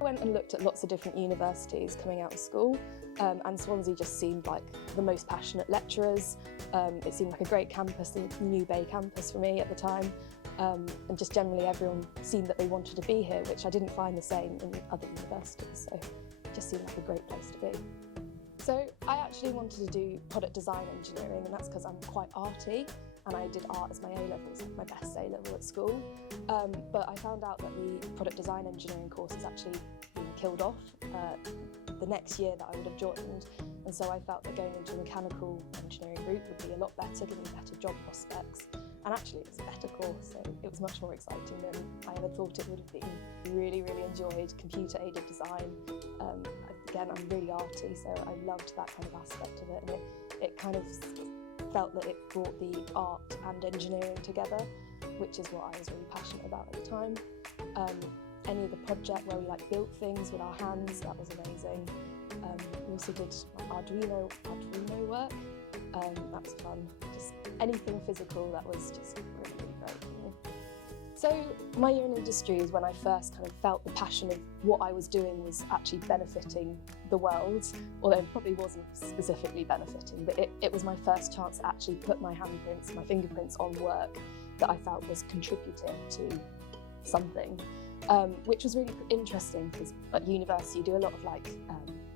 I went and looked at lots of different universities coming out of school, and Swansea just seemed like the most passionate lecturers. It seemed like a great campus, the New Bay campus for me at the time, and just generally everyone seemed that they wanted to be here, which I didn't find the same in other universities, so it just seemed like a great place to be. So I actually wanted to do product design engineering, and that's because I'm quite arty, and I did art as my A-levels, my best A-level at school. But I found out that the product design engineering course is actually being killed off the next year that I would have joined, and so I felt that going into a mechanical engineering route would be a lot better, giving me better job prospects. And actually it was a better course, so it was much more exciting than I ever thought it would have been. Really enjoyed computer-aided design. Again, I'm really arty, so I loved that kind of aspect of it, and it kind of felt that it brought the art and engineering together, which is what I was really passionate about at the time. Any of the project where we built things with our hands, that was amazing. We also did Arduino work. That was fun. Just anything physical, that was just really great for me. So my year in industry is when I first kind of felt the passion of what I was doing was actually benefiting the world, although it probably wasn't specifically benefiting, but it was my first chance to actually put my handprints, my fingerprints on work that I felt was contributing to something, which was really interesting because at university you do a lot of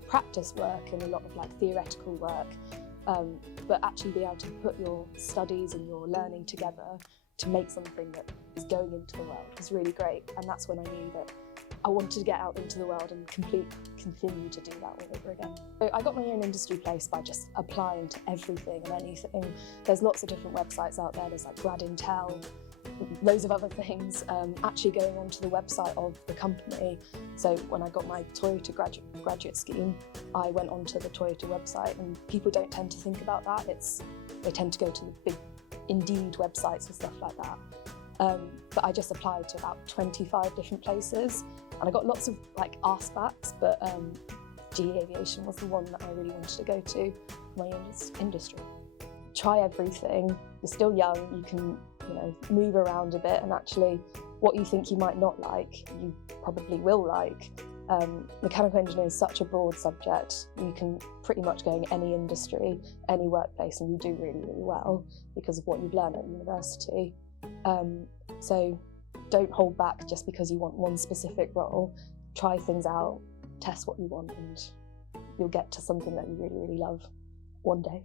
practice work and a lot of theoretical work, but actually be able to put your studies and your learning together to make something that is going into the world was really great, and that's when I knew that I wanted to get out into the world and continue to do that all over again. So I got my own industry place by just applying to everything and anything. There's lots of different websites out there, there's Grad Intel, loads of other things, actually going onto the website of the company. So when I got my Toyota graduate scheme, I went onto the Toyota website, and people don't tend to think about that. They tend to go to the big Indeed websites and stuff like that. But I just applied to about 25 different places, and I got lots of askbacks, but GE Aviation was the one that I really wanted to go to, my industry. Try everything. You're still young, you can move around a bit, and actually what you think you might not like, you probably will like. Mechanical engineering is such a broad subject. You can pretty much go in any industry, any workplace, and you do really well because of what you've learned at university. So don't hold back just because you want one specific role. Try things out, test what you want, and you'll get to something that you really love one day.